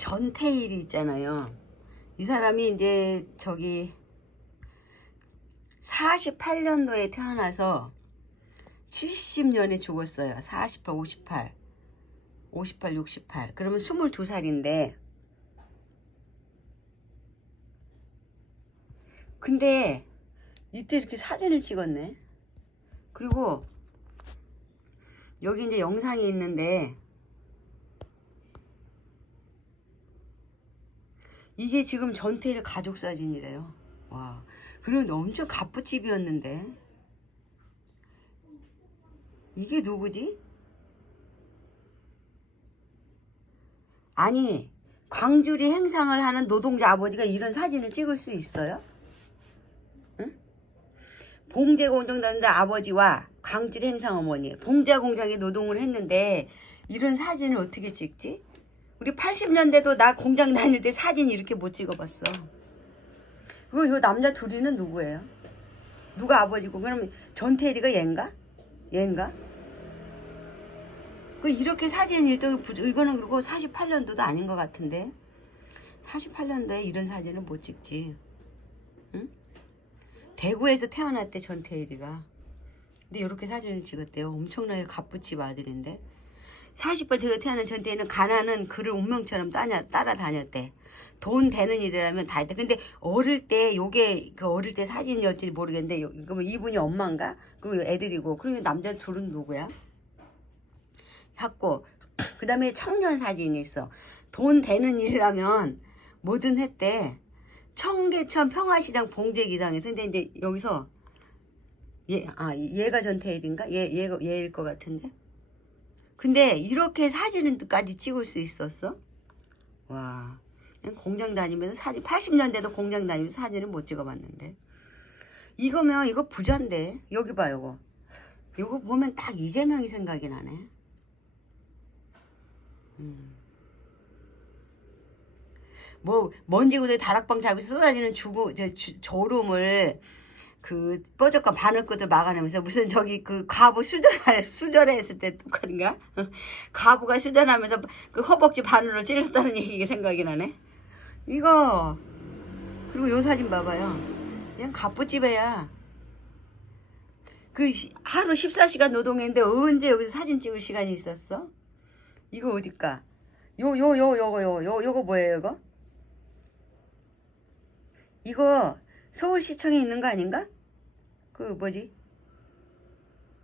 전태일이 있잖아요. 이 사람이 이제 저기 48년도에 태어나서 70년에 죽었어요. 48, 58. 58, 68. 그러면 22살인데. 근데 이때 이렇게 사진을 찍었네. 그리고 여기 이제 영상이 있는데 이게 지금 전태일 가족 사진이래요. 와. 그런데 엄청 갑부집이었는데. 이게 누구지? 아니, 광주리 행상을 하는 노동자 아버지가 이런 사진을 찍을 수 있어요? 응? 봉제 공장단대 아버지와 광주리 행상 어머니, 봉제 공장에 노동을 했는데 이런 사진을 어떻게 찍지? 우리 80년대도 나 공장 다닐 때 사진 이렇게 못 찍어봤어. 그리고 이 남자 둘이는 누구예요? 누가 아버지고? 그럼 전태일이가 얘인가? 얘인가? 그 이렇게 사진 일종의 부 이거는 그리고 48년도도 아닌 것 같은데 48년도에 이런 사진을 못 찍지. 응? 대구에서 태어났대 전태일이가. 근데 이렇게 사진을 찍었대요. 엄청나게 갑부집 아들인데 40발 제가 태어난 전태일은 가난은 그를 운명처럼 따냐, 따라다녔대. 돈 되는 일이라면 다 했대. 근데 어릴 때 요게 그 어릴 때 사진이었지 모르겠는데 요- 그러면 이분이 엄마인가? 그리고 애들이고 그리고 남자 둘은 누구야? 했고 그 다음에 청년 사진이 있어. 돈 되는 일이라면 뭐든 했대. 청계천 평화시장 봉제기장에서 근데 이제 여기서 얘, 아 얘가 전태일인가? 얘 얘가 얘일 것 같은데. 근데 이렇게 사진까지 찍을 수 있었어? 와. 공장 다니면서 사진 80년대도 공장 다니면서 사진을 못 찍어봤는데 이거면 이거 부자인데 여기 봐 요거 요거 보면 딱 이재명이 생각이 나네 음. 뭐 먼지구덩이 다락방 잡에서 쏟아지는 주고 저 주- 졸음을 그 뾰족한 바늘꽃을 막아내면서 무슨 저기 그 과부 수전할 수전에 했을 때 똑같은가? 과부가 수전하면서 그 허벅지 바늘로 찔렀다는 얘기가 생각이 나네. 이거 그리고 요 사진 봐봐요. 그냥 갑부집애야. 그 시- 하루 14시간 노동했는데 언제 여기서 사진 찍을 시간이 있었어? 이거 어딜까? 요 요 요 요거 요 요 요거 뭐예요 이거? 이거 서울시청에 있는 거 아닌가? 그 뭐지?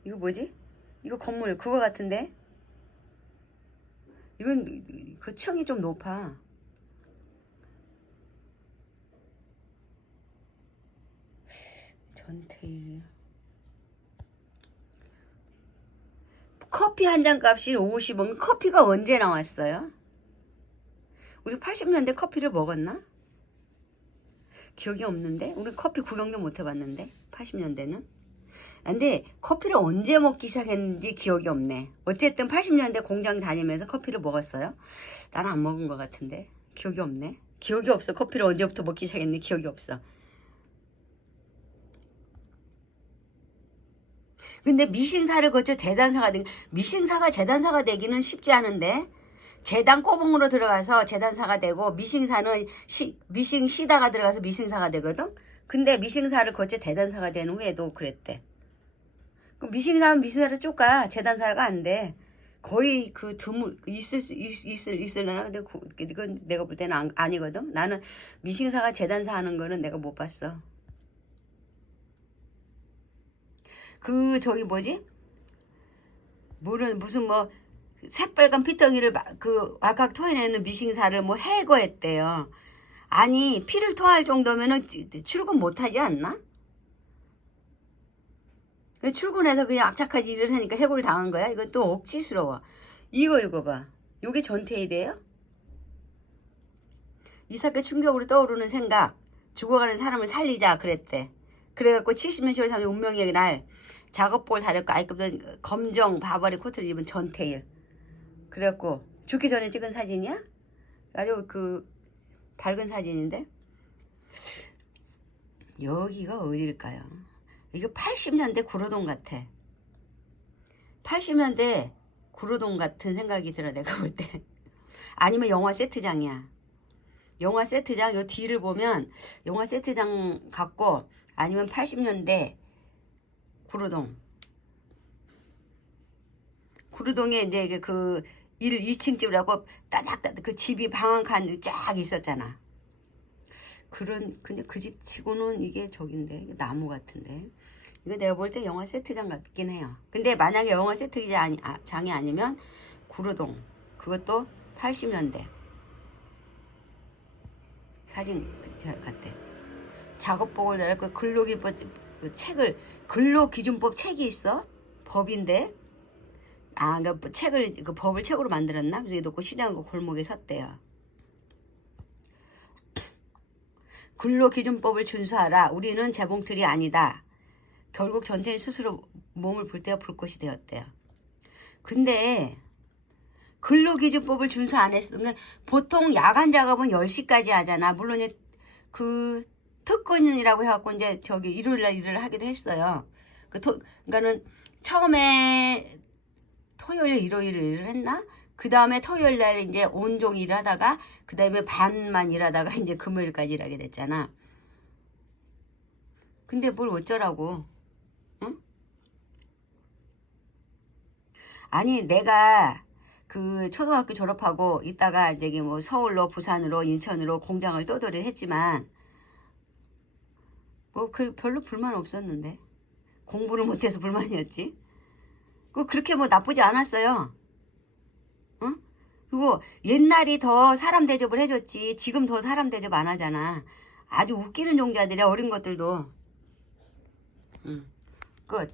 이거 뭐지? 이거 건물 그거 같은데? 이건 그 층이 좀 높아. 전태일. 커피 한 잔 값이 50원. 커피가 언제 나왔어요? 우리 80년대 커피를 먹었나? 기억이 없는데? 우리 커피 구경도 못 해봤는데? 80년대는? 근데 커피를 언제 먹기 시작했는지 기억이 없네. 어쨌든 80년대 공장 다니면서 커피를 먹었어요. 나는 안 먹은 것 같은데. 기억이 없네. 기억이 없어. 커피를 언제부터 먹기 시작했는지 기억이 없어. 근데 미싱사를 거쳐 재단사가 되 미싱사가 재단사가 되기는 쉽지 않은데 재단 꼬봉으로 들어가서 재단사가 되고 미싱사는 시, 미싱 시다가 들어가서 미싱사가 되거든. 근데 미싱사를 거쳐 재단사가 된 후에도 그랬대. 그 미싱사는 미싱사를 쫓가 재단사가 안 돼. 거의 그 드물 있을 수 있, 있을 있을려나 근데 그, 이건 내가 볼 때는 안, 아니거든. 나는 미싱사가 재단사 하는 거는 내가 못 봤어. 그 저기 뭐지? 뭐는 무슨 뭐 새빨간 피덩이를 막그 왈칵 토해내는 미싱사를 뭐 해거했대요. 아니 피를 토할 정도면은 찌- 출근 못하지 않나? 그 출근해서 그냥 악착같이 일을 하니까 해고를 당한 거야. 이건 또 억지스러워. 이거 이거 봐. 요게 전태일이에요? 이 사건 충격으로 떠오르는 생각. 죽어가는 사람을 살리자 그랬대. 그래갖고 70년 10월 3일 운명의 날 작업복을 다렸고 아이급던 검정 바바리 코트를 입은 전태일. 그래갖고 죽기 전에 찍은 사진이야? 아주 그 밝은 사진인데 여기가 어딜까요? 이거 80년대 구로동 같아. 80년대 구로동 같은 생각이 들어 내가 볼 때. 아니면 영화 세트장이야. 영화 세트장 요 뒤를 보면 영화 세트장 같고 아니면 80년대 구로동 구로동에 이제 그 1, 2층 집이라고 따닥따닥 그 집이 방 한칸쫙 있었잖아. 그런 근데 그집 치고는 이게 저긴데 나무 같은데 이거 내가 볼 때 영화 세트장 같긴 해요. 근데 만약에 영화 세트장이 아니, 아, 아니면 구로동 그것도 80년대 사진 잘 같대. 작업복을 그 근로기법 그 책을 근로기준법 책이 있어 법인데 아, 그러니까 책을 그 법을 책으로 만들었나? 그래서 놓고 시장 그 골목에 섰대요. 근로 기준법을 준수하라. 우리는 재봉틀이 아니다. 결국 전태는 스스로 몸을 불 때가 불 것이 되었대요. 근데 근로 기준법을 준수 안 했어. 보통 야간 작업은 10시까지 하잖아. 물론 그 특근이라고 해갖고 이제 저기 일요일 날 일을 하기도 했어요. 그 토, 그러니까는 처음에 토요일, 일요일 일을 했나? 그 다음에 토요일 날 이제 온종 일을 하다가 그 다음에 반만 일하다가 이제 금요일까지 일하게 됐잖아. 근데 뭘 어쩌라고? 응? 아니 내가 그 초등학교 졸업하고 있다가 저기 뭐 서울로 부산으로 인천으로 공장을 떠돌이 했지만 뭐 그 별로 불만 없었는데 공부를 못해서 불만이었지. 그 그렇게 뭐 나쁘지 않았어요. 응? 그리고 옛날이 더 사람 대접을 해줬지 지금 더 사람 대접 안 하잖아. 아주 웃기는 종자들이야 어린 것들도. 응. 끝.